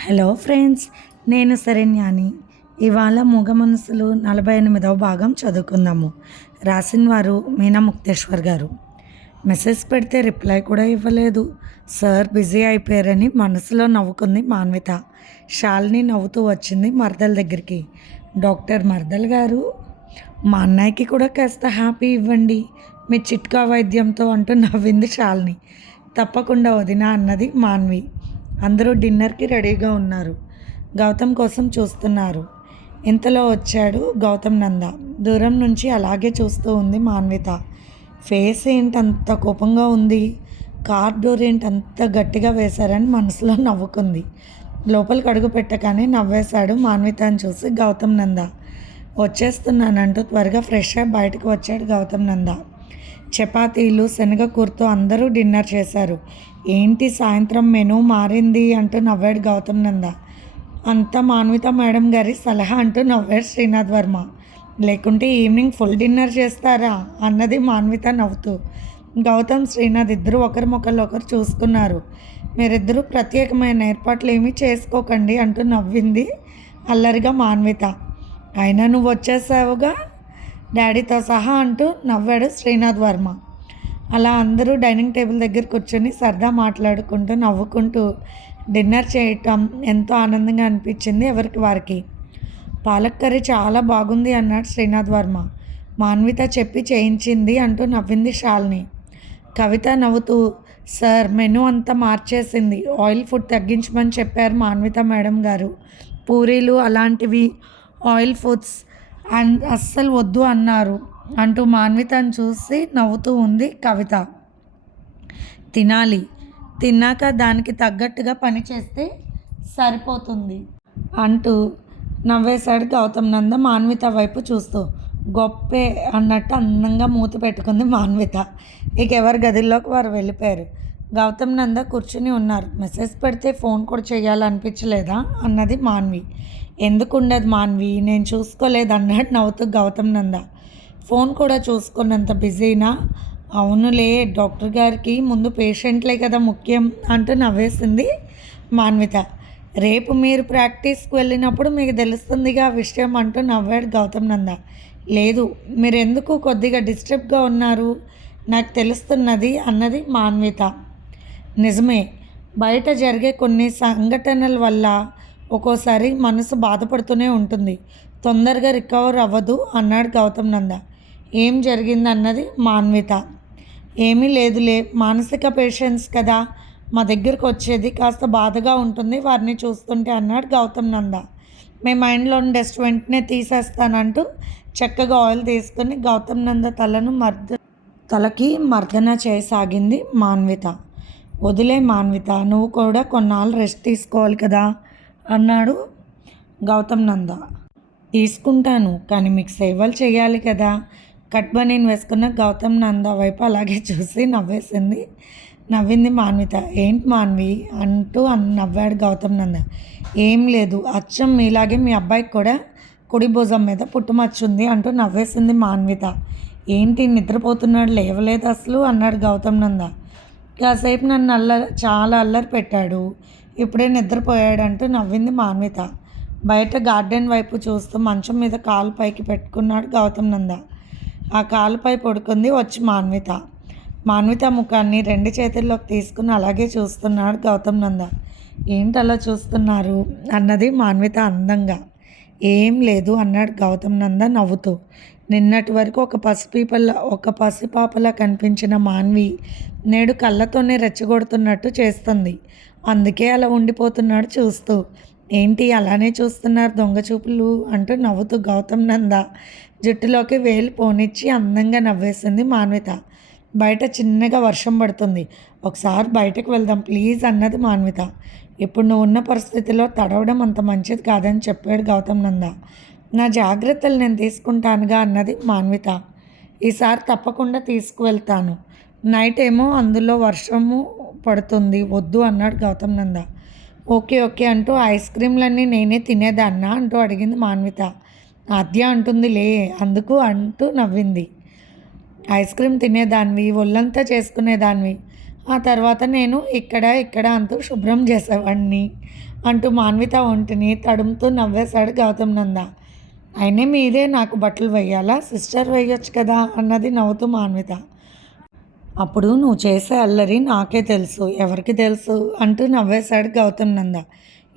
Hello friends నేను శరణ్యాని. ఇవాళ మూగ మనసులు నలభై ఎనిమిదవ భాగం చదువుకుందాము. రాసిన వారు మీనా ముక్తేశ్వర్ గారు. మెసేజ్ పెడితే రిప్లై కూడా ఇవ్వలేదు. సార్ బిజీ అయిపోయారని మనసులో నవ్వుకుంది మాన్విత. షాల్ని నవ్వుతూ వచ్చింది మరదల దగ్గరికి. డాక్టర్ మరదల్ గారు మా అన్నయ్యకి కూడా కాస్త హ్యాపీ ఇవ్వండి. మీ చిట్కా వైద్యంతో అంటూ నవ్వింది షాల్ని. తప్పకుండా వదిన అన్నది మాన్వి. అందరూ డిన్నర్కి రెడీగా ఉన్నారు. గౌతమ్ కోసం చూస్తున్నారు. ఇంతలో వచ్చాడు గౌతమ్ నంద. దూరం నుంచి అలాగే చూస్తూ ఉంది మాన్విత. ఫేస్ ఏంటంత కోపంగా ఉంది? కార్ డోర్ ఏంటంత గట్టిగా వేశారని మనసులో నవ్వుకుంది. లోపలికి అడుగు పెట్టగానే నవ్వేశాడు మాన్వితని చూసి గౌతమ్ నంద. వచ్చేస్తున్నానంటూ త్వరగా ఫ్రెష్ అయి బయటకు వచ్చాడు గౌతమ్ నంద. చపాతీలు శనగ కూరతో అందరూ డిన్నర్ చేశారు. ఏంటి సాయంత్రం మెనూ మారింది అంటూ నవ్వాడు గౌతమ్ నంద. అంతా మాన్విత మేడం గారి సలహా అంటూ నవ్వాడు శ్రీనాథ్ వర్మ. లేకుంటే ఈవినింగ్ ఫుల్ డిన్నర్ చేస్తారా అన్నది మాన్విత నవ్వుతూ. గౌతమ్ శ్రీనాథ్ ఇద్దరు ఒకరిమొకరు ఒకరు చూసుకున్నారు. మీరిద్దరూ ప్రత్యేకమైన ఏర్పాట్లు ఏమీ చేసుకోకండి అంటూ నవ్వింది అల్లరిగా మాన్విత. అయినా నువ్వు వచ్చేసావుగా? డాడీతో సహా అంటూ నవ్వాడు శ్రీనాథ్ వర్మ. అలా అందరూ డైనింగ్ టేబుల్ దగ్గర కూర్చొని సరదా మాట్లాడుకుంటూ నవ్వుకుంటూ డిన్నర్ చేయటం ఎంతో ఆనందంగా అనిపించింది ఎవరికి వారికి. పాలక్ కర్రీ చాలా బాగుంది అన్నాడు శ్రీనాథ్ వర్మ. మాన్విత చెప్పి చేయించింది అంటూ నవ్వింది షాల్ని. కవిత నవ్వుతూ సార్ మెనూ అంతా మార్చేసింది. ఆయిల్ ఫుడ్ తగ్గించమని చెప్పారు మాన్విత మేడం గారు. పూరీలు అలాంటివి ఆయిల్ ఫుడ్స్ అండ్ అస్సలు వద్దు అన్నారు. అంటూ మాన్వితను చూసి నవ్వుతూ ఉంది కవిత. తినాలి. తిన్నాక దానికి తగ్గట్టుగా పని చేస్తే సరిపోతుంది అంటూ నవ్వేశాడు గౌతమ్ నంద మాన్విత వైపు చూస్తూ. గొప్పే అన్నట్టు అందంగా మూత పెట్టుకుంది మాన్విత. ఇక ఎవరి గదిలోకి వారు వెళ్ళిపోయారు. గౌతమ్ నంద కూర్చుని ఉన్నారు. మెసేజ్ పెడితే ఫోన్ కూడా చేయాలనిపించలేదా? అన్నది మాన్వి. ఎందుకు ఉండదు మాన్వి? నేను చూసుకోలేదు అన్నట్టు నవ్వుతూ గౌతమ్ నంద. ఫోన్ కూడా చూసుకున్నంత బిజీనా? అవునులే డాక్టర్ గారికి ముందు పేషెంట్లే కదా ముఖ్యం అంటూ నవ్వేసింది మాన్విత. రేపు మీరు ప్రాక్టీస్కి వెళ్ళినప్పుడు మీకు తెలుస్తుందిగా విషయం అంటూ నవ్వాడు గౌతమ్ నంద. లేదు మీరు ఎందుకు కొద్దిగా డిస్టర్బ్గా ఉన్నారు? నాకు తెలుస్తున్నది అన్నది మాన్విత. నిజమే బయట జరిగే కొన్ని సంఘటనల వల్ల ఒక్కోసారి మనసు బాధపడుతూనే ఉంటుంది. తొందరగా రికవర్ అవ్వదు అన్నాడు గౌతమ్ నంద. ఏం జరిగింది అన్నది మాన్విత ఏమీ లేదులే మానసిక పేషెంట్స్ కదా. మా దగ్గరకు వచ్చేది కాస్త బాధగా ఉంటుంది వారిని చూస్తుంటే అన్నాడు గౌతమ్ నంద. మీ మైండ్లోని డస్ట్ వెంటనే తీసేస్తానంటూ చక్కగా ఆయిల్ తీసుకొని గౌతమ్ నంద తలను మర్ద తలకి మర్దన చేయసాగింది మాన్విత వదిలే మాన్విత నువ్వు కూడా కొన్నాళ్ళు రెస్ట్ తీసుకోవాలి కదా అన్నాడు గౌతమ్ నంద. తీసుకుంటాను కానీ మీకు సేవలు చేయాలి కదా. కట్ బనీన్ వేసుకున్న గౌతమ్ నంద వైపు అలాగే చూసి నవ్వేసింది. నవ్వింది మాన్విత. ఏంటి మాన్వి? అంటూ అన్ నవ్వాడు గౌతమ్ నంద. ఏం లేదు. అచ్చం మీలాగే మీ అబ్బాయికి కూడా కుడి భుజం మీద పుట్టుమచ్చుంది అంటూ నవ్వేసింది మాన్విత. ఏంటి నిద్రపోతున్నాడు? లేవలేదు అసలు అన్నాడు గౌతమ్ నంద. కాసేపు నన్ను అల్లరి చాలా అల్లరి పెట్టాడు. ఇప్పుడే నిద్రపోయాడంటూ నవ్వింది మాన్విత. బయట గార్డెన్ వైపు చూస్తూ మంచం మీద కాలు పైకి పెట్టుకున్నాడు గౌతమ్ నంద. ఆ కాలుపై పడుకుంది వచ్చి మాన్విత. మాన్విత ముఖాన్ని రెండు చేతుల్లోకి తీసుకుని అలాగే చూస్తున్నాడు గౌతమ్ నంద. ఏంటి అలా చూస్తున్నారు? అన్నది మాన్విత అందంగా. ఏం లేదు అన్నాడు గౌతమ్ నంద నవ్వుతూ. నిన్నటి వరకు ఒక పసిపీపల ఒక పసిపాపలా కనిపించిన మాన్వి నేడు కళ్ళతోనే రెచ్చగొడుతున్నట్టు చేస్తుంది. అందుకే అలా ఉండిపోతున్నాడు చూస్తూ. ఏంటి అలానే చూస్తున్నారు దొంగ చూపులు అంటూ నవ్వుతూ గౌతమ్ నంద. జుట్టులోకి వేలు పోనిచ్చి అందంగా నవ్వేసింది మాన్విత. బయట చిన్నగా వర్షం పడుతుంది. ఒకసారి బయటకు వెళ్దాం ప్లీజ్ అన్నది మాన్విత. ఇప్పుడు నువ్వు ఉన్న పరిస్థితిలో తడవడం అంత మంచిది కాదని చెప్పాడు గౌతమ్ నంద. నా జాగ్రత్తలు నేను తీసుకుంటానుగా అన్నది మాన్విత. ఈసారి తప్పకుండా తీసుకువెళ్తాను. నైట్ ఏమో అందులో వర్షము పడుతుంది. వద్దు అన్నాడు గౌతమ్ నంద. ఓకే ఓకే అంటూ ఐస్ క్రీమ్లన్నీ నేనే తినేదాన్నా అంటూ అడిగింది మాన్విత. ఆద్య అంటుంది లే అందుకు అంటూ నవ్వింది. ఐస్ క్రీమ్ తినేదాన్ని ఒళ్ళంతా చేసుకునేదాన్ని ఆ తర్వాత నేను ఇక్కడ ఇక్కడ అంటూ శుభ్రం చేసేవాడిని అంటూ మాన్విత ఒంటిని తడుముతూ నవ్వేశాడు గౌతమ్ నంద. అయినే మీరే నాకు బట్టలు వేయాలా? సిస్టర్ వేయొచ్చు కదా? అన్నది నవ్వుతూ మాన్విత. అప్పుడు నువ్వు చేసే అల్లరి నాకే తెలుసు ఎవరికి తెలుసు? అంటూ నవ్వేశాడు గౌతమ్ నంద.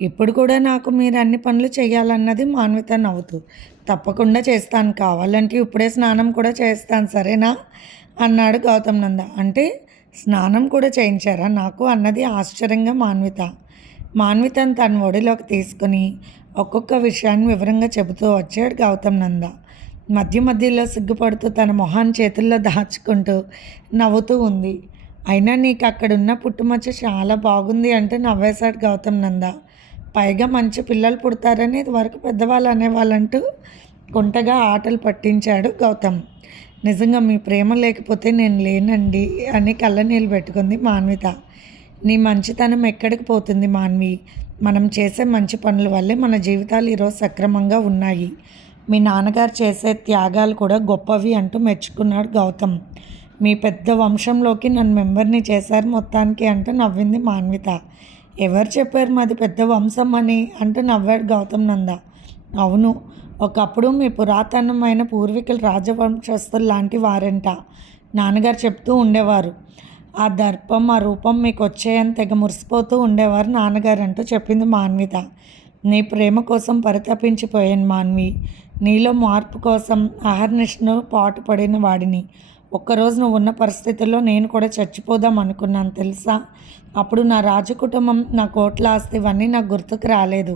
ఇప్పుడు కూడా నాకు మీరు అన్ని పనులు చేయాలన్నది మాన్విత నవ్వుతూ తప్పకుండా చేస్తాను కావాలంటే ఇప్పుడే స్నానం కూడా చేస్తాను సరేనా? అన్నాడు గౌతమ్ నంద. అంటే స్నానం కూడా చేయించారా నాకు? అన్నది ఆశ్చర్యంగా మాన్విత. మాన్వితను తన ఒడిలోకి తీసుకుని ఒక్కొక్క విషయాన్ని వివరంగా చెబుతూ వచ్చాడు గౌతమ్ నంద. మధ్య మధ్యలో సిగ్గుపడుతూ తన మొహాన్ని చేతుల్లో దాచుకుంటూ నవ్వుతూ ఉంది. అయినా నీకు అక్కడున్న పుట్టుమచ్చ చాలా బాగుంది అంటే నవ్వేశాడు గౌతమ్ నంద. పైగా మంచి పిల్లలు పుడతారని ఇదివరకు పెద్దవాళ్ళు అనేవాళ్ళంటూ కుంటగా ఆటలు పట్టించాడు గౌతమ్. నిజంగా మీ ప్రేమ లేకపోతే నేను లేనండి అని కళ్ళ నీళ్ళు పెట్టుకుంది మాన్విత. నీ మంచితనం ఎక్కడికి పోతుంది మాన్వి? మనం చేసే మంచి పనుల వల్లే మన జీవితాలు ఈరోజు సక్రమంగా ఉన్నాయి. మీ నాన్నగారు చేసే త్యాగాలు కూడా గొప్పవి అంటూ మెచ్చుకున్నాడు గౌతమ్. మీ పెద్ద వంశంలోకి నన్ను మెంబర్ని చేశారు మొత్తానికి అంటూ నవ్వింది మాన్విత. ఎవరు చెప్పారు మాది పెద్ద వంశం అని అంటూ నవ్వాడు గౌతమ్ నంద. అవును ఒకప్పుడు మీ పురాతనమైన పూర్వీకులు రాజవంశస్థులు లాంటి వారంట. నాన్నగారు చెప్తూ ఉండేవారు ఆ దర్పం ఆ రూపం మీకు వచ్చేయని తెగ మురిసిపోతూ ఉండేవారు నాన్నగారు అంటూ చెప్పింది మాన్విత. నీ ప్రేమ కోసం పరితపించిపోయాను మాన్వి. నీలో మార్పు కోసం అహర్నిష్ను పాటు పడిన వాడిని. ఒక్కరోజు నువ్వు ఉన్న పరిస్థితుల్లో నేను కూడా చచ్చిపోదాం అనుకున్నాను తెలుసా? అప్పుడు నా రాజకుటుంబం నా కోట్ల ఆస్తి ఇవన్నీ నాకు గుర్తుకు రాలేదు.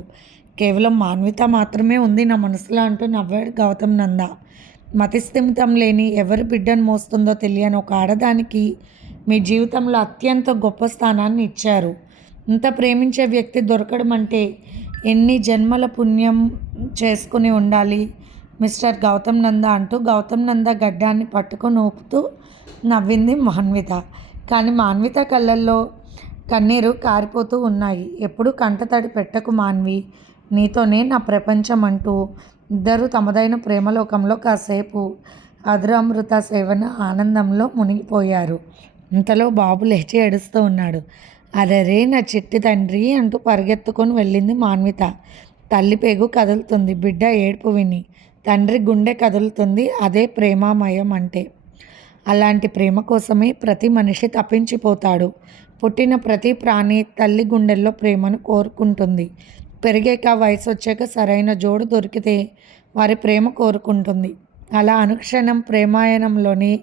కేవలం మాన్విత మాత్రమే ఉంది నా మనసులో అంటూ నవ్వాడు గౌతమ్ నంద. మతిస్థిమితం లేని ఎవరి బిడ్డను మోస్తుందో తెలియని ఒక ఆడదానికి మీ జీవితంలో అత్యంత గొప్ప స్థానాన్ని ఇచ్చారు. ఇంత ప్రేమించే వ్యక్తి దొరకడం అంటే ఎన్ని జన్మల పుణ్యం చేసుకుని ఉండాలి? మిస్టర్ గౌతమ్ నంద అంటూ గౌతమ్ నంద గడ్డాన్ని పట్టుకుని ఊపుతూ నవ్వింది మాన్విత. కానీ మాన్విత కళ్ళల్లో కన్నీరు కారిపోతూ ఉన్నాయి. ఎప్పుడు కంటతడి పెట్టకు మాన్వి. నీతోనే నా ప్రపంచం అంటూ ఇద్దరు తమదైన ప్రేమలోకంలో కాసేపు అధురామృత సేవన ఆనందంలో మునిగిపోయారు. ఇంతలో బాబు లేచి ఏడుస్తూ ఉన్నాడు. అరెరే నా చిట్టి తండ్రి అంటూ పరిగెత్తుకొని వెళ్ళింది మాన్విత. తల్లి పేగు కదులుతుంది. బిడ్డ ఏడుపు విని. తండ్రి గుండె కదులుతుంది అదే ప్రేమామయం అంటే. అలాంటి ప్రేమ కోసమే ప్రతి మనిషి తప్పించిపోతాడు. పుట్టిన ప్రతి ప్రాణి తల్లి గుండెల్లో ప్రేమను కోరుకుంటుంది. పెరిగాక వయసు వచ్చాక సరైన జోడు దొరికితే వారి ప్రేమ కోరుకుంటుంది. అలా అనుక్షణం ప్రేమాయణంలోని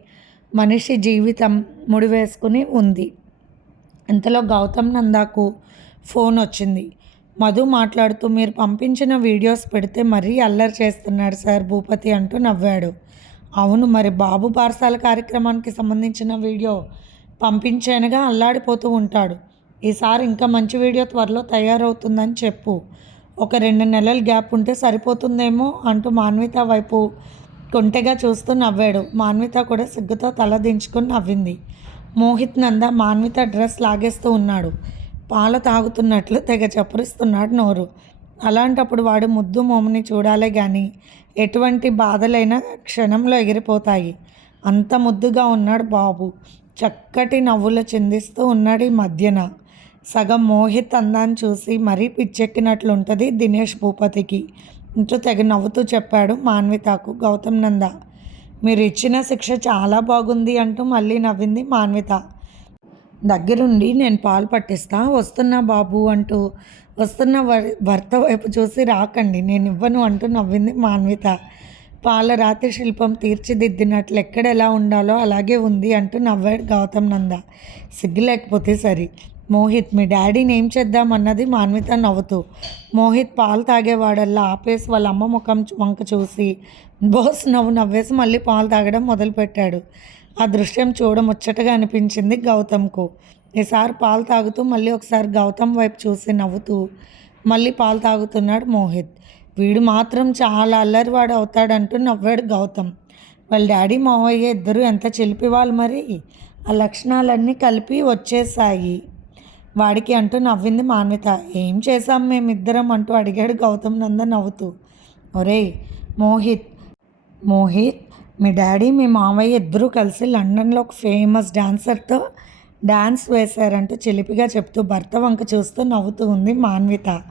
మనిషి జీవితం ముడివేసుకుని ఉంది. ఇంతలో గౌతమ్ నందాకు ఫోన్ వచ్చింది. మధు మాట్లాడుతూ మీరు పంపించిన వీడియోస్ పెడితే మరీ అల్లరి చేస్తున్నాడు సార్ భూపతి అంటూ నవ్వాడు. అవును మరి బాబు పార్సాల కార్యక్రమానికి సంబంధించిన వీడియో పంపించానుగా అల్లాడిపోతూ ఉంటాడు. ఈసారి ఇంకా మంచి వీడియో త్వరలో తయారవుతుందని చెప్పు. ఒక రెండు నెలల గ్యాప్ ఉంటే సరిపోతుందేమో అంటూ మాన్విత వైపు కొంటెగా చూస్తూ నవ్వాడు. మాన్విత కూడా సిగ్గుతో తల దించుకొని నవ్వింది. మోహిత్ నంద మాన్విత డ్రెస్ లాగేస్తూ ఉన్నాడు. పాల తాగుతున్నట్లు తెగ చప్పరిస్తున్నాడు నోరు. అలాంటప్పుడు వాడు ముద్దు మోముని చూడాలే కానీ ఎటువంటి బాధలైనా క్షణంలో ఎగిరిపోతాయి. అంత ముద్దుగా ఉన్నాడు బాబు. చక్కటి నవ్వులు చిందిస్తూ ఉన్నాడు ఈ మధ్యన. సగం మోహిత్ అందాన్ని చూసి మరీ పిచ్చెక్కినట్లుంటుంది దినేష్ భూపతికి. ఇంట్లో తెగ నవ్వుతూ చెప్పాడు మాన్వితకు గౌతమ్ నంద. మీరు ఇచ్చిన శిక్ష చాలా బాగుంది అంటూ మళ్ళీ నవ్వింది మాన్విత. దగ్గరుండి నేను పాలు పట్టిస్తా వస్తున్నా బాబు అంటూ వస్తున్న వర్- భర్త వైపు చూసి రాకండి నేను ఇవ్వను అంటూ నవ్వింది మాన్విత. పాల రాతి శిల్పం తీర్చిదిద్దినట్లు ఎక్కడ ఎలా ఉండాలో అలాగే ఉంది అంటూ నవ్వాడు గౌతమ్ నంద. సిగ్గు లేకపోతే సరి. మోహిత్ మీ డాడీని ఏం చేద్దామన్నది మాన్విత నవ్వుతూ. మోహిత్ పాలు తాగేవాడల్లా ఆపేసి వాళ్ళ అమ్మ ముఖం వంక చూసి బోస్ నవ్వు నవ్వేసి మళ్ళీ పాలు తాగడం మొదలుపెట్టాడు. ఆ దృశ్యం చూడముచ్చటగా అనిపించింది గౌతమ్కు. ఈసారి పాలు తాగుతూ మళ్ళీ ఒకసారి గౌతమ్ వైపు చూసి నవ్వుతూ మళ్ళీ పాలు తాగుతున్నాడు మోహిత్. వీడు మాత్రం చాలా అల్లరివాడు అవుతాడంటూ నవ్వాడు గౌతమ్. వాళ్ళ డాడీ మావయ్య ఇద్దరు ఎంత చెలిపివాళ్ళు మరి? ఆ లక్షణాలన్నీ కలిపి వచ్చేసాయి. వాడికి అంటూ నవ్వింది మాన్విత. ఏం చేశాం మేమిద్దరం అంటూ అడిగాడు గౌతమ్ నంద నవ్వుతూ. ఒరేయ్ మోహిత్ మోహిత్ మీ డాడీ మీ మావయ్య ఇద్దరూ కలిసి లండన్లో ఒక ఫేమస్ డాన్సర్తో డాన్స్ వేశారంటూ. చిలిపిగా చెప్తూ భర్త వంక చూస్తూ నవ్వుతూ ఉంది మాన్విత.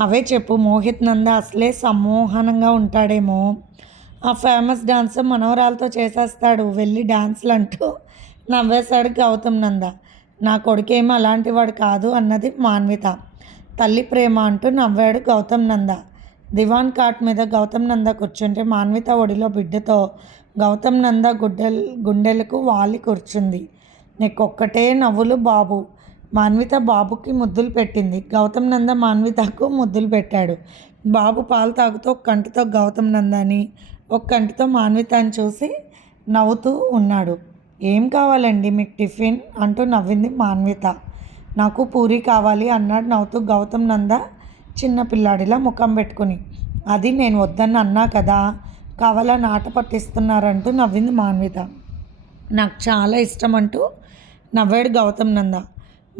అవే చెప్పు మోహిత్ నంద అసలే సమ్మోహనంగా ఉంటాడేమో. ఆ ఫేమస్ డాన్స్ మనవరాలతో చేసేస్తాడు వెళ్ళి డాన్స్లు అంటూ నవ్వేశాడు గౌతమ్ నంద. నా కొడుకేమో అలాంటి వాడు కాదు అన్నది మాన్విత. తల్లి ప్రేమ అంటూ నవ్వాడు గౌతమ్ నంద. దివాన్ కాట్ మీద గౌతమ్ నంద కూర్చుంటే మాన్విత ఒడిలో బిడ్డతో గౌతమ్ నంద గుడ్డెల్ గుండెలకు వాలి కూర్చుంది. నీకొక్కటే నవ్వులు బాబు. మాన్విత బాబుకి ముద్దులు పెట్టింది. గౌతమ్ నంద మాన్వితకు ముద్దులు పెట్టాడు. బాబు పాలు తాగుతూ ఒక కంటితో గౌతమ్ నందని ఒక కంటితో మాన్వితని చూసి నవ్వుతూ ఉన్నాడు. ఏం కావాలండి మీకు టిఫిన్? అంటూ నవ్వింది మాన్విత. నాకు పూరి కావాలి అన్నాడు నవ్వుతూ గౌతమ్ నంద చిన్న పిల్లాడిలా ముఖం పెట్టుకుని. అది నేను వద్దని అన్నా కదా? కావాలని ఆట పట్టిస్తున్నారంటూ నవ్వింది మాన్విత. నాకు చాలా ఇష్టం అంటూ నవ్వాడు గౌతమ్ నంద.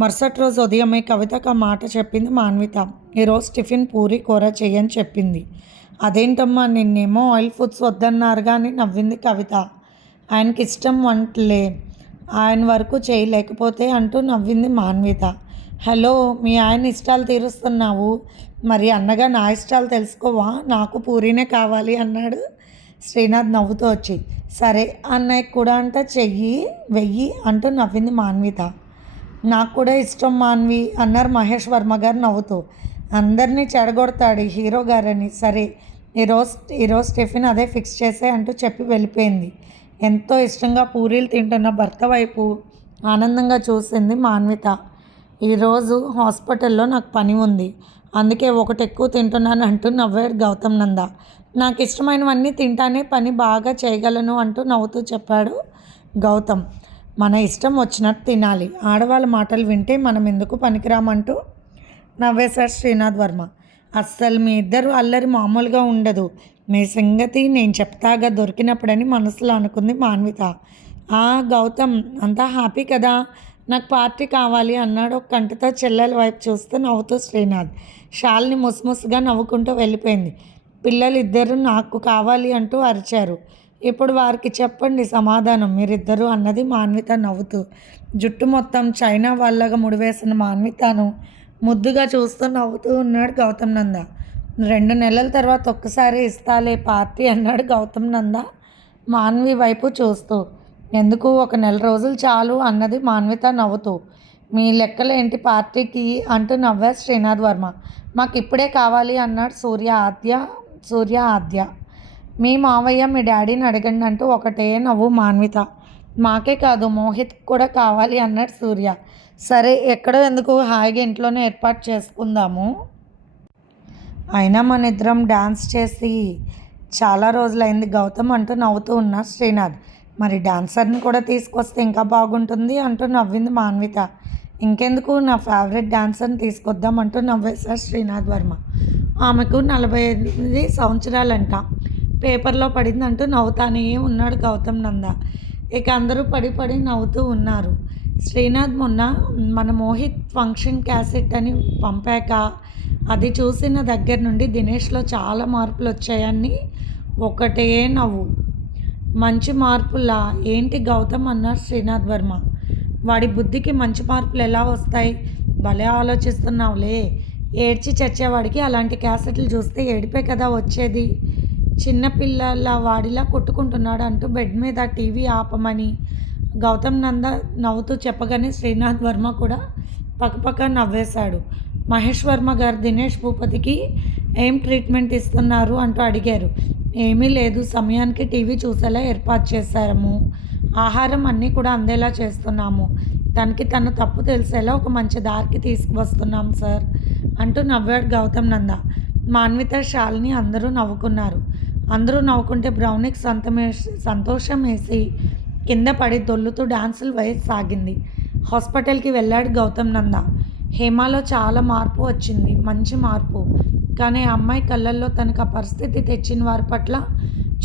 మరుసటి రోజు ఉదయమే కవితకు ఆ మాట చెప్పింది మాన్విత. ఈరోజు టిఫిన్ పూరి కూర చేయని చెప్పింది. అదేంటమ్మా నిన్నేమో ఆయిల్ ఫుడ్స్ వద్దన్నారు కానీ నవ్వింది కవిత. ఆయనకి ఇష్టం వంటలే. ఆయన వరకు చేయలేకపోతే అంటూ నవ్వింది మాన్విత. హలో మీ ఆయన ఇష్టాలు తీరుస్తున్నావు. మరి అన్నగా నా ఇష్టాలు తెలుసుకోవా? నాకు పూరీనే కావాలి అన్నాడు శ్రీనాథ్ నవ్వుతూ వచ్చి సరే అన్నయ్య కూడా అంట చెయ్యి వెయ్యి అంటూ నవ్వింది మాన్విత. నాకు కూడా ఇష్టం మాన్వి అన్నారు మహేష్ వర్మ గారు నవ్వుతూ. అందరినీ చెడగొడతాడు హీరో గారని. సరే ఈరోజు ఈరోజు టిఫిన్ అదే ఫిక్స్ చేసే అంటూ చెప్పి వెళ్ళిపోయింది. ఎంతో ఇష్టంగా పూరీలు తింటున్న భర్త వైపు ఆనందంగా చూసింది మాన్విత. ఈరోజు హాస్పిటల్లో నాకు పని ఉంది. అందుకే ఒకటి ఎక్కువ తింటున్నాను అంటూ నవ్వాడు గౌతమ్ నంద. నాకు ఇష్టమైనవన్నీ తింటానే పని బాగా చేయగలను అంటూ నవ్వుతూ చెప్పాడు గౌతమ్. మన ఇష్టం వచ్చినట్టు తినాలి. ఆడవాళ్ళ మాటలు వింటే మనం ఎందుకు పనికిరామంటూ నవ్వేశారు శ్రీనాథ్ వర్మ. అస్సలు మీ ఇద్దరు అల్లరి మామూలుగా ఉండదు. మీ సంగతి నేను చెప్తాగా దొరికినప్పుడని మనసులో అనుకుంది మాన్విత. ఆ గౌతమ్ అంతా హ్యాపీ కదా? నాకు పార్టీ కావాలి అన్నాడు ఒక కంటితో చెల్లెల వైపు చూస్తూ నవ్వుతూ శ్రీనాథ్. షాల్ని ముసుముసుగా నవ్వుకుంటూ వెళ్ళిపోయింది. పిల్లలిద్దరూ నాకు కావాలి అంటూ అరిచారు. ఇప్పుడు వారికి చెప్పండి సమాధానం. మీరిద్దరూ అన్నది మాన్విత నవ్వుతూ. జుట్టు మొత్తం చైనా వాళ్ళగా ముడివేసిన మాన్వితను ముద్దుగా చూస్తూ నవ్వుతూ ఉన్నాడు గౌతమ్ నంద. రెండు నెలల తర్వాత ఒక్కసారి ఇస్తాలే పార్టీ అన్నాడు గౌతమ్ నంద మాన్వి వైపు చూస్తూ. ఎందుకు? ఒక నెల రోజులు చాలు అన్నది మాన్విత నవ్వుతూ. మీ లెక్కలేంటి పార్టీకి? అంటూ నవ్వారు శ్రీనాథ్ వర్మ. మాకు ఇప్పుడే కావాలి అన్నాడు సూర్య ఆద్య సూర్య ఆద్య. మీ మావయ్య మీ డాడీని అడగండి అంటూ ఒకటే నవ్వు మాన్విత. మాకే కాదు మోహిత్ కూడా కావాలి అన్నాడు సూర్య. సరే ఎక్కడో ఎందుకు హాయిగా ఇంట్లోనే ఏర్పాటు చేసుకుందాము? అయినా మన ఇద్దరం డాన్స్ చేసి చాలా రోజులైంది గౌతమ్ అంటూ నవ్వుతూ ఉన్నారు శ్రీనాథ్. మరి డాన్సర్ని కూడా తీసుకొస్తే ఇంకా బాగుంటుంది అంటూ నవ్వింది మాన్విత. ఇంకెందుకు నా ఫేవరెట్ డాన్సర్ని తీసుకొద్దాం అంటూ నవ్వేశారు శ్రీనాథ్ వర్మ. ఆమెకు నలభై ఎనిమిది సంవత్సరాలంట. పేపర్లో పడిందంటూ నవ్వుతానే ఉన్నాడు గౌతమ్ నంద. ఇక అందరూ పడి పడి నవ్వుతూ ఉన్నారు. శ్రీనాథ్ మొన్న మన మోహిత్ ఫంక్షన్ క్యాసెట్ అని పంపాక అది చూసిన దగ్గర నుండి దినేష్లో చాలా మార్పులు వచ్చాయని ఒకటే నవ్వు. మంచి మార్పులా? ఏంటి గౌతమ్ అన్నారు శ్రీనాథ్ వర్మ. వాడి బుద్ధికి మంచి మార్పులు ఎలా వస్తాయి? భలే ఆలోచిస్తున్నావులే. ఏడ్చి చచ్చేవాడికి అలాంటి క్యాసెట్లు చూస్తే ఏడిపే కదా వచ్చేది. చిన్నపిల్లల వాడిలా కొట్టుకుంటున్నాడు అంటూ బెడ్ మీద టీవీ ఆపమని గౌతమ్ నంద నవ్వుతూ చెప్పగానే శ్రీనాథ్ వర్మ కూడా పక్కపక్క నవ్వేశాడు. మహేష్ వర్మ గారు దినేష్ భూపతికి ఏం ట్రీట్మెంట్ ఇస్తున్నారు అంటూ అడిగారు. ఏమీ లేదు సమయానికి టీవీ చూసేలా ఏర్పాటు చేశాము ఆహారం అన్నీ కూడా అందేలా చేస్తున్నాము. తనకి తన తప్పు తెలిసేలా ఒక మంచి దారికి తీసుకువస్తున్నాం సార్. అంటూ నవ్వాడు గౌతమ్ నంద. మాన్విత శాలిని అందరూ నవ్వుకున్నారు. అందరూ నవ్వుకుంటే బ్రౌనికి సంతమే సంతోషం వేసి కింద పడి దొల్లుతూ డాన్సులు సాగింది. హాస్పిటల్కి వెళ్ళాడు గౌతమ్ నంద. హేమాలో చాలా మార్పు వచ్చింది. మంచి మార్పు. కానీ అమ్మాయి కళ్ళల్లో తనకు ఆ పరిస్థితి తెచ్చిన వారి పట్ల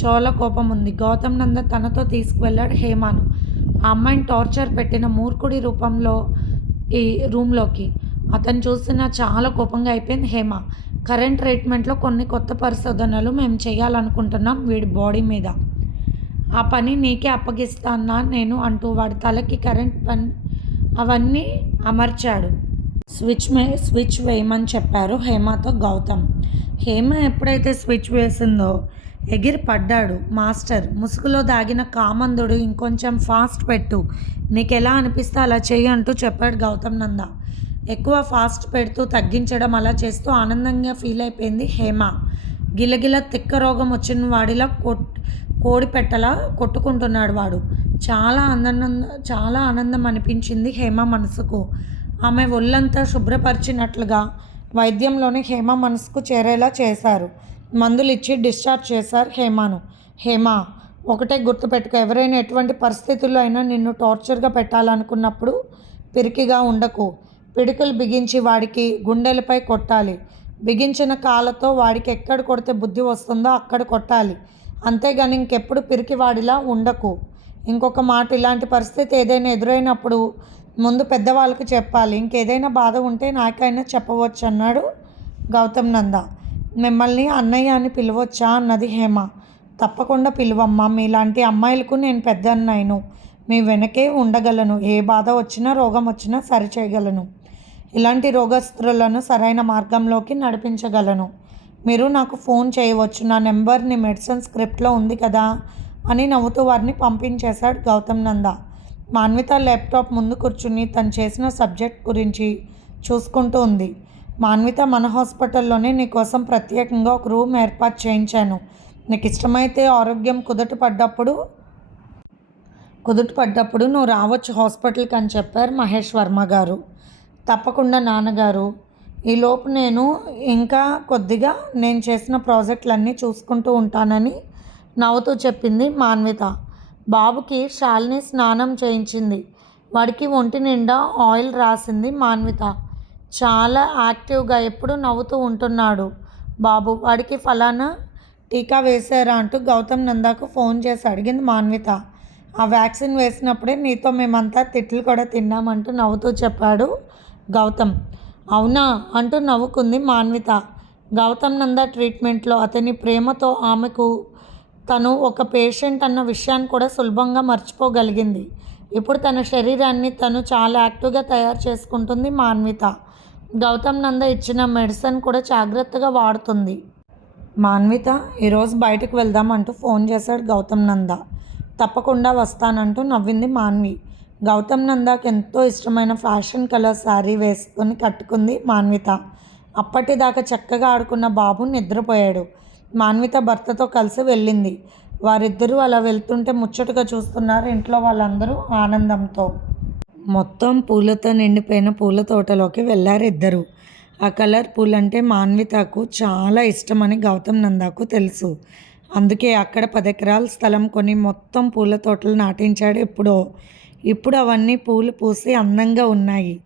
చాలా కోపం ఉంది. గౌతమ్ నంద తనతో తీసుకువెళ్ళాడు హేమాను. ఆ అమ్మాయిని టార్చర్ పెట్టిన మూర్ఖుడి రూపంలో ఈ రూమ్లోకి. అతను చూసిన చాలా కోపంగా అయిపోయింది. హేమ కరెంట్ ట్రీట్మెంట్లో కొన్ని కొత్త పరిశోధనలు మేము చేయాలనుకుంటున్నాం వీడి బాడీ మీద. ఆ పని నీకే అప్పగిస్తానా నేను అంటూ వాడి తలకి కరెంట్ పని అవన్నీ అమర్చాడు. స్విచ్ మే స్విచ్ వేయమని చెప్పారు హేమతో గౌతమ్. హేమ ఎప్పుడైతే స్విచ్ వేసిందో ఎగిరి పడ్డాడు. మాస్టర్ ముసుగులో దాగిన కామందుడు ఇంకొంచెం ఫాస్ట్ పెట్టు. నీకు ఎలా అనిపిస్తే అలా చెయ్యి అంటూ చెప్పాడు గౌతమ్ నంద. ఎక్కువ ఫాస్ట్ పెడుతూ తగ్గించడం అలా చేస్తూ ఆనందంగా ఫీల్ అయిపోయింది హేమ. గిలగిల తిక్క రోగం వచ్చిన వాడిలా కొట్ కోడి పెట్టలా కొట్టుకుంటున్నాడు వాడు. చాలా ఆనందం చాలా ఆనందం అనిపించింది హేమ మనసుకు. ఆమె ఒళ్ళంతా శుభ్రపరిచినట్లుగా వైద్యంలోనే హేమ మనసుకు చేరేలా చేశారు. మందులు ఇచ్చి డిశ్చార్జ్ చేశారు హేమను. హేమ ఒకటే గుర్తుపెట్టుకో ఎవరైనా ఎటువంటి పరిస్థితుల్లో అయినా నిన్ను టార్చర్గా పెట్టాలనుకున్నప్పుడు పిరికిగా ఉండకు. పిడుకులు బిగించి వాడికి గుండెలపై కొట్టాలి. బిగించిన కాళ్ళతో వాడికి ఎక్కడ కొడితే బుద్ధి వస్తుందో అక్కడ కొట్టాలి. అంతేగాని ఇంకెప్పుడు పిరికివాడిలా ఉండకు. ఇంకొక మాట ఇలాంటి పరిస్థితి ఏదైనా ఎదురైనప్పుడు ముందు పెద్దవాళ్ళకి చెప్పాలి. ఇంకేదైనా బాధ ఉంటే నాకైనా చెప్పవచ్చు అన్నాడు గౌతమ్ నంద. మిమ్మల్ని అన్నయ్య అని పిలవచ్చా అన్నది హేమ. తప్పకుండా పిలువమ్మా. మీలాంటి అమ్మాయిలకు నేను పెద్ద అన్నయ్యను మీ వెనకే ఉండగలను. ఏ బాధ వచ్చినా రోగం వచ్చినా సరిచేయగలను. ఇలాంటి రోగస్తులను సరైన మార్గంలోకి నడిపించగలను. మీరు నాకు ఫోన్ చేయవచ్చు. నా నెంబర్ని మెడిసిన్ స్క్రిప్ట్లో ఉంది కదా అని నవ్వుతూ వారిని పంపించేశాడు గౌతమ్ నంద. మాన్విత ల్యాప్టాప్ ముందు కూర్చుని తను చేసిన సబ్జెక్ట్ గురించి చూసుకుంటూ ఉంది. మాన్విత మన హాస్పిటల్లోనే నీకోసం ప్రత్యేకంగా ఒక రూమ్ ఏర్పాటు చేయించాను. నీకు ఇష్టమైతే ఆరోగ్యం కుదుట పడ్డప్పుడు కుదుట పడ్డప్పుడు నువ్వు రావచ్చు హాస్పిటల్కి అని చెప్పారు మహేష్ వర్మ గారు. తప్పకుండా నాన్నగారు. ఈలోపు నేను ఇంకా కొద్దిగా నేను చేసిన ప్రాజెక్టులన్నీ చూసుకుంటూ ఉంటానని నవ్వుతూ చెప్పింది మాన్విత. బాబుకి శాలిని స్నానం చేయించింది. వాడికి ఒంటి నిండా ఆయిల్ రాసింది మాన్విత. చాలా యాక్టివ్గా ఎప్పుడు నవ్వుతూ ఉంటున్నాడు బాబు. వాడికి ఫలానా టీకా వేశారా అంటూ గౌతమ్ నందాకు ఫోన్ చేసి అడిగింది మాన్విత. ఆ వ్యాక్సిన్ వేసినప్పుడే నీతో మేమంతా తిట్లు కూడా తిన్నామంటూ నవ్వుతూ చెప్పాడు గౌతమ్. అవునా? అంటూ నవ్వుకుంది మాన్విత. గౌతమ్ నంద ట్రీట్మెంట్లో అతని ప్రేమతో ఆమెకు తను ఒక పేషెంట్ అన్న విషయాన్ని కూడా సులభంగా మర్చిపోగలిగింది. ఇప్పుడు తన శరీరాన్ని తను చాలా యాక్టివ్గా తయారు చేసుకుంటుంది మాన్విత. గౌతమ్ నంద ఇచ్చిన మెడిసిన్ కూడా జాగ్రత్తగా వాడుతుంది. మాన్విత ఈరోజు బయటకు వెళ్దామంటూ ఫోన్ చేశాడు గౌతమ్ నంద. తప్పకుండా వస్తానంటూ నవ్వింది మాన్వి. గౌతమ్ నందాకి ఎంతో ఇష్టమైన ఫ్యాషన్ కలర్ శారీ వేసుకొని కట్టుకుంది మాన్విత. అప్పటిదాకా చక్కగా ఆడుకున్న బాబు నిద్రపోయాడు. మాన్విత భర్తతో కలిసి వెళ్ళింది. వారిద్దరూ అలా వెళ్తుంటే ముచ్చటగా చూస్తున్నారు ఇంట్లో వాళ్ళందరూ ఆనందంతో. మొత్తం పూలతో నిండిపోయిన పూల తోటలోకి వెళ్ళారు ఇద్దరు. ఆ కలర్ పూలంటే మాన్వితకు చాలా ఇష్టమని గౌతమ్ నందాకు తెలుసు. అందుకే అక్కడ పదెకరాల స్థలం కొని మొత్తం పూల తోటలు నాటించాడు ఎప్పుడో. ఇప్పుడు అవన్నీ పూలు పూసి అందంగా ఉన్నాయి.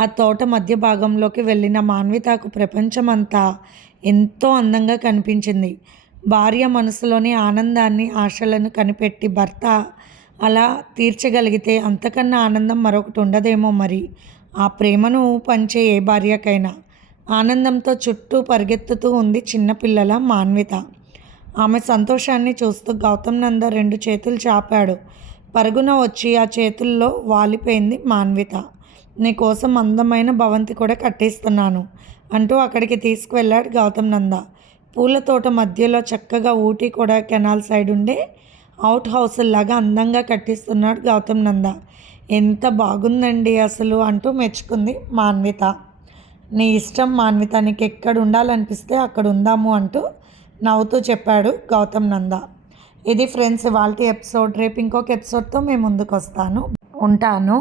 ఆ తోట మధ్య భాగంలోకి వెళ్ళిన మాన్వితకు ప్రపంచమంతా ఎంతో అందంగా కనిపించింది. భార్య మనసులోని ఆనందాన్ని ఆశలను కనిపెట్టి భర్త అలా తీర్చగలిగితే అంతకన్నా ఆనందం మరొకటి ఉండదేమో మరి. ఆ ప్రేమను పంచే ఏ భార్యకైనా. ఆనందంతో చుట్టూ పరిగెత్తుతూ ఉంది చిన్నపిల్లల మాన్విత. ఆమె సంతోషాన్ని చూస్తూ గౌతమ్ నంద రెండు చేతులు చాపాడు. పరుగున వచ్చి ఆ చేతుల్లో వాలిపోయింది మాన్విత. నీకోసం అందమైన భవంతి కూడా కట్టిస్తున్నాను అంటూ అక్కడికి తీసుకువెళ్ళాడు గౌతమ్ నంద. పూల తోట మధ్యలో చక్కగా ఊటీ కూడా కెనాల్ సైడ్ ఉండే అవుట్ హౌస్ లాగా అందంగా కట్టిస్తున్నాడు గౌతమ్ నంద. ఎంత బాగుందండి అసలు అంటూ మెచ్చుకుంది మాన్విత. నీ ఇష్టం మాన్విత నీకు ఎక్కడ ఉండాలనిపిస్తే అక్కడ ఉందాము అంటూ నవ్వుతూ చెప్పాడు గౌతమ్ నంద. ఇది ఫ్రెండ్స్ వాళ్ళ ఎపిసోడ్ రేపు ఇంకొక ఎపిసోడ్తో మేము ముందుకు వస్తాను ఉంటాను.